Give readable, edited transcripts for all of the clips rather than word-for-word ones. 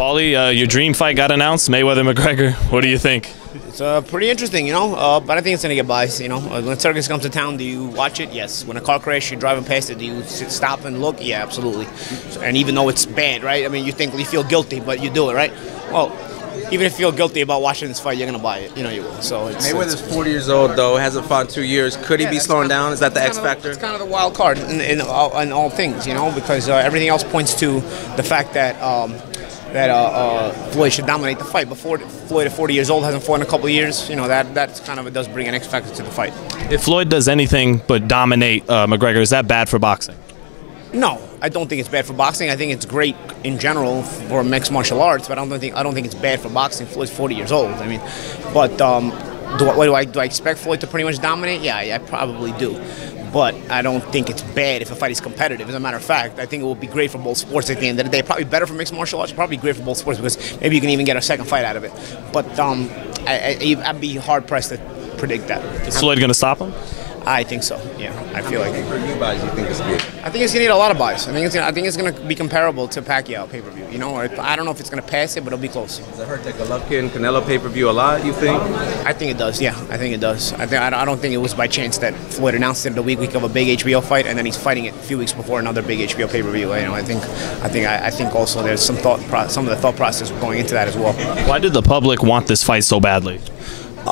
Paulie, your dream fight got announced, Mayweather-Mcgregor. What do you think? It's pretty interesting, you know, but I think it's going to get biased, you know. When circus comes to town, do you watch it? Yes. When a car crash, you're driving past it, do you stop and look? Yeah, absolutely. And even though it's bad, right? I mean, you feel guilty, but you do it, right? Well, even if you feel guilty about watching this fight, you're going to buy it. You know you will. So Mayweather's 40 years old, though, hasn't fought in 2 years. Could he be slowing down? Is that the X factor? It's kind of the wild card in all things, you know, because everything else points to the fact that Floyd should dominate the fight. Before Floyd at 40 years old hasn't fought in a couple of years, you know, that kind of it does bring an X factor to the fight. If Floyd does anything but dominate McGregor, is that bad for boxing? No, I don't think it's bad for boxing. I think it's great in general for mixed martial arts, but I don't think it's bad for boxing. Floyd's 40 years old. I mean, but do I expect Floyd to pretty much dominate? Yeah, I probably do. But I don't think it's bad if a fight is competitive. As a matter of fact, I think it will be great for both sports at the end of the day. Probably better for mixed martial arts, probably great for both sports because maybe you can even get a second fight out of it. But I'd be hard-pressed to predict that. Is Floyd going to stop him? I think so. Yeah, I feel like. Pay-per-view buys you think it's good? I think it's gonna need a lot of buys. I think it's gonna be comparable to Pacquiao pay-per-view. You know, I don't know if it's gonna pass it, but it'll be close. Does it hurt the Golovkin Canelo pay-per-view a lot? You think? I think it does. Yeah, I think it does. I don't think it was by chance that Floyd announced it the week of a big HBO fight, and then he's fighting it a few weeks before another big HBO pay-per-view. You know, I think also there's some of the thought process going into that as well. Why did the public want this fight so badly?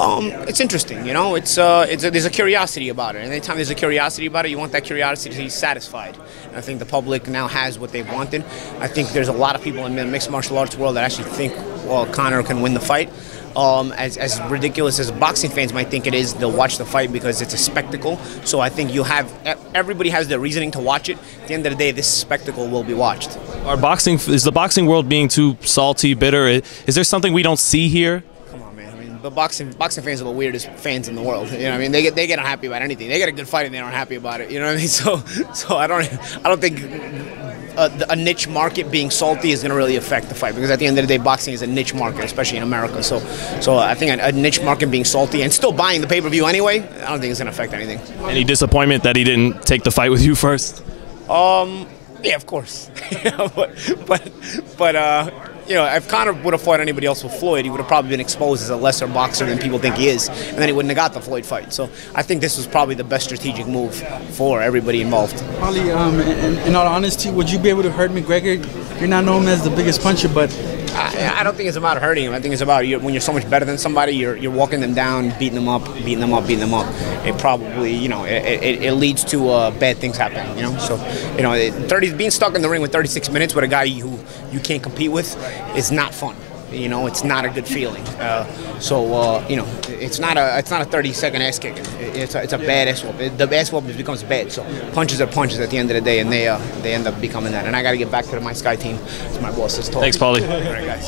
It's interesting, you know. There's a curiosity about it. And anytime there's a curiosity about it, you want that curiosity to be satisfied. And I think the public now has what they've wanted. I think there's a lot of people in the mixed martial arts world that actually think, well, Conor can win the fight. As ridiculous as boxing fans might think it is, they'll watch the fight because it's a spectacle. So I think everybody has their reasoning to watch it. At the end of the day, this spectacle will be watched. Is the boxing world being too salty, bitter? Is there something we don't see here? But boxing fans are the weirdest fans in the world. You know what I mean? They get unhappy about anything. They get a good fight and they're unhappy about it. You know what I mean? So I don't think a niche market being salty is going to really affect the fight, because at the end of the day, boxing is a niche market, especially in America. So I think a niche market being salty and still buying the pay-per-view anyway, I don't think it's going to affect anything. Any disappointment that he didn't take the fight with you first? Yeah, of course. but you know, if Conor would have fought anybody else with Floyd, he would have probably been exposed as a lesser boxer than people think he is, and then he wouldn't have got the Floyd fight. So I think this was probably the best strategic move for everybody involved. Paulie, in all honesty, would you be able to hurt McGregor? You're not known as the biggest puncher, but I don't think it's about hurting him. I think it's about when you're so much better than somebody, you're walking them down, beating them up. It probably, you know, it leads to bad things happening. You know, so you know, being stuck in the ring with 36 minutes with a guy who you can't compete with is not fun. You know, it's not a good feeling. You know, it's not a 30-second ass kicking. It's a bad ass whoop. The ass whoop becomes bad. So punches are punches at the end of the day, and they end up becoming that. And I got to get back to my Sky team, as my boss has told me. Thanks, Paulie. All right, guys.